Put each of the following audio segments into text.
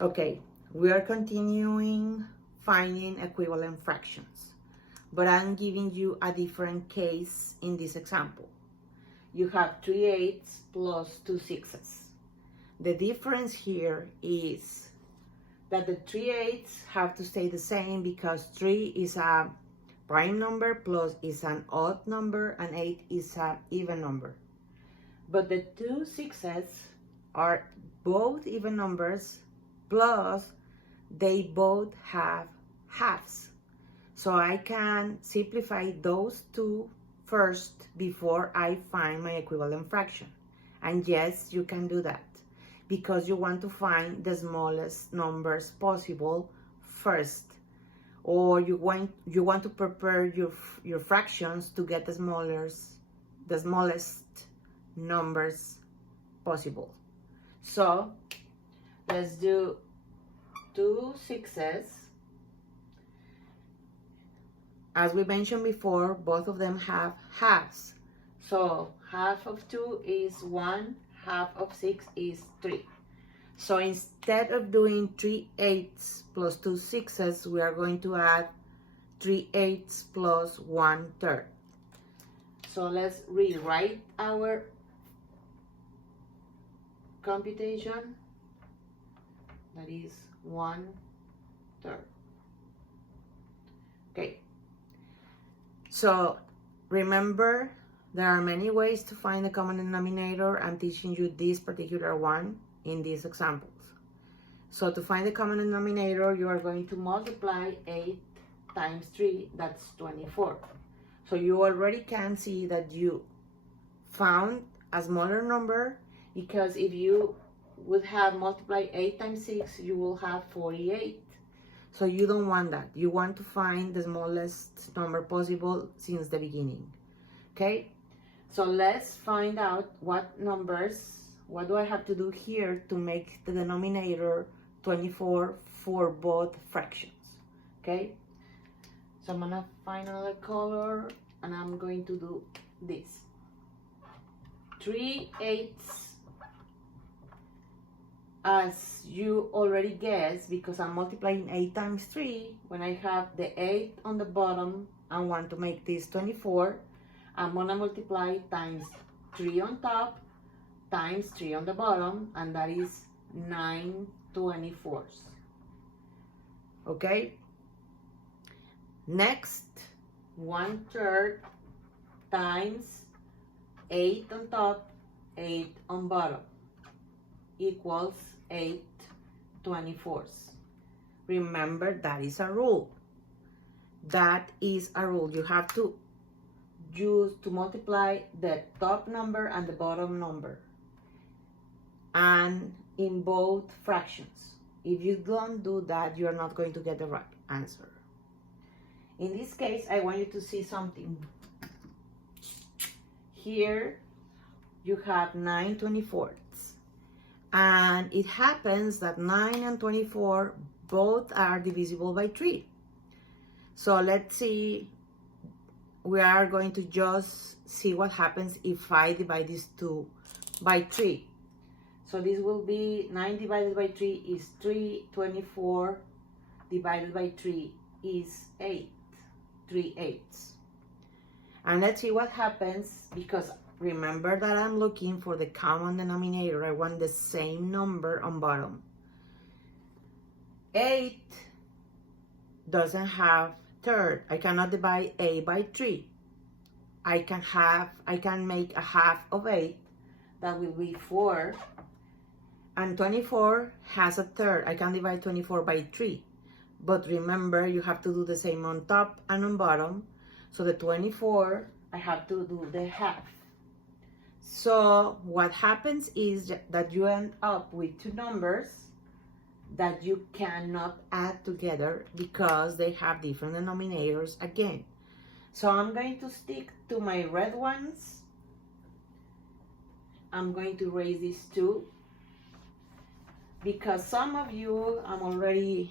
Okay, we are continuing finding equivalent fractions, but I'm giving you a different case in this example. You have 3/8 plus 2/6. The difference here is that the 3/8 have to stay the same because 3 is a prime number plus is an odd number and 8 is an even number. But the 2/6 are both even numbers plus they both have halves. So I can simplify those two first before I find my equivalent fraction. And yes, you can do that because you want to find the smallest numbers possible first, or you want to prepare your fractions to get the smallest numbers possible. So let's do 2/6. As we mentioned before, both of them have halves. So half of 2 is 1, half of 6 is 3. So instead of doing 3/8 plus 2/6, we are going to add 3/8 plus 1/3. So let's rewrite our computation. That is 1/3. Okay. So remember, there are many ways to find the common denominator. I'm teaching you this particular one in these examples. So to find the common denominator, you are going to multiply 8 times 3, that's 24. So you already can see that you found a smaller number, because if you would have multiplied 8 times 6, you will have 48. So you don't want that. You want to find the smallest number possible since the beginning. Okay? So let's find out what do I have to do here to make the denominator 24 for both fractions. Okay? So I'm gonna find another color and I'm going to do this. 3/8, as you already guessed, because I'm multiplying 8 times 3, when I have the 8 on the bottom and want to make this 24, I'm gonna multiply times 3 on top times 3 on the bottom, and that is 9 24s. Okay? Next, 1/3 times 8 on top, 8 on bottom, equals 8 24s. Remember, that is a rule. That is a rule. You have to use to multiply the top number and the bottom number, and in both fractions. If you don't do that, you are not going to get the right answer. In this case, I want you to see something. Here you have 9 24ths. And it happens that 9 and 24 both are divisible by 3. So let's see, we are going to just see what happens if I divide these two by 3. So this will be 9 divided by 3 is 3, 24 divided by 3 is 8, 3/8. And let's see what happens, because remember that I'm looking for the common denominator. I want the same number on bottom. 8 doesn't have third. I cannot divide 8 by 3. I can make a half of 8. That will be 4. And 24 has a third. I can divide 24 by 3. But remember, you have to do the same on top and on bottom. So the 24, I have to do the half. So what happens is that you end up with two numbers that you cannot add together because they have different denominators again. So I'm going to stick to my red ones. I'm going to raise these two because some of you, I'm already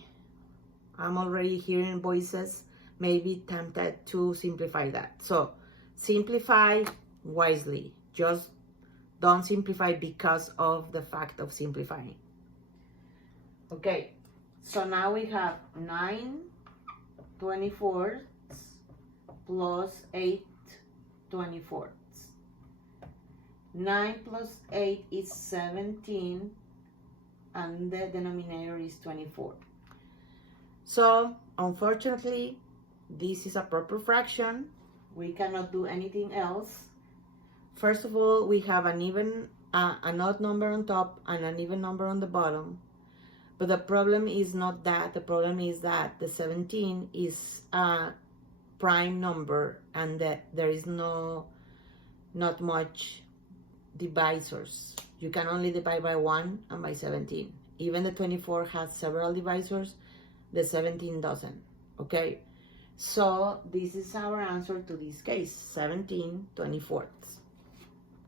hearing voices, may be tempted to simplify that. So simplify wisely. Just don't simplify because of the fact of simplifying. Okay, so now we have 9/24 plus 8/24. 9 plus 8 is 17, and the denominator is 24. So, unfortunately, this is a proper fraction. We cannot do anything else. First of all, we have an odd number on top and an even number on the bottom. But the problem is not that. The problem is that the 17 is a prime number and that there is not much divisors. You can only divide by 1 and by 17. Even the 24 has several divisors, the 17 doesn't. Okay, so this is our answer to this case, 17/24.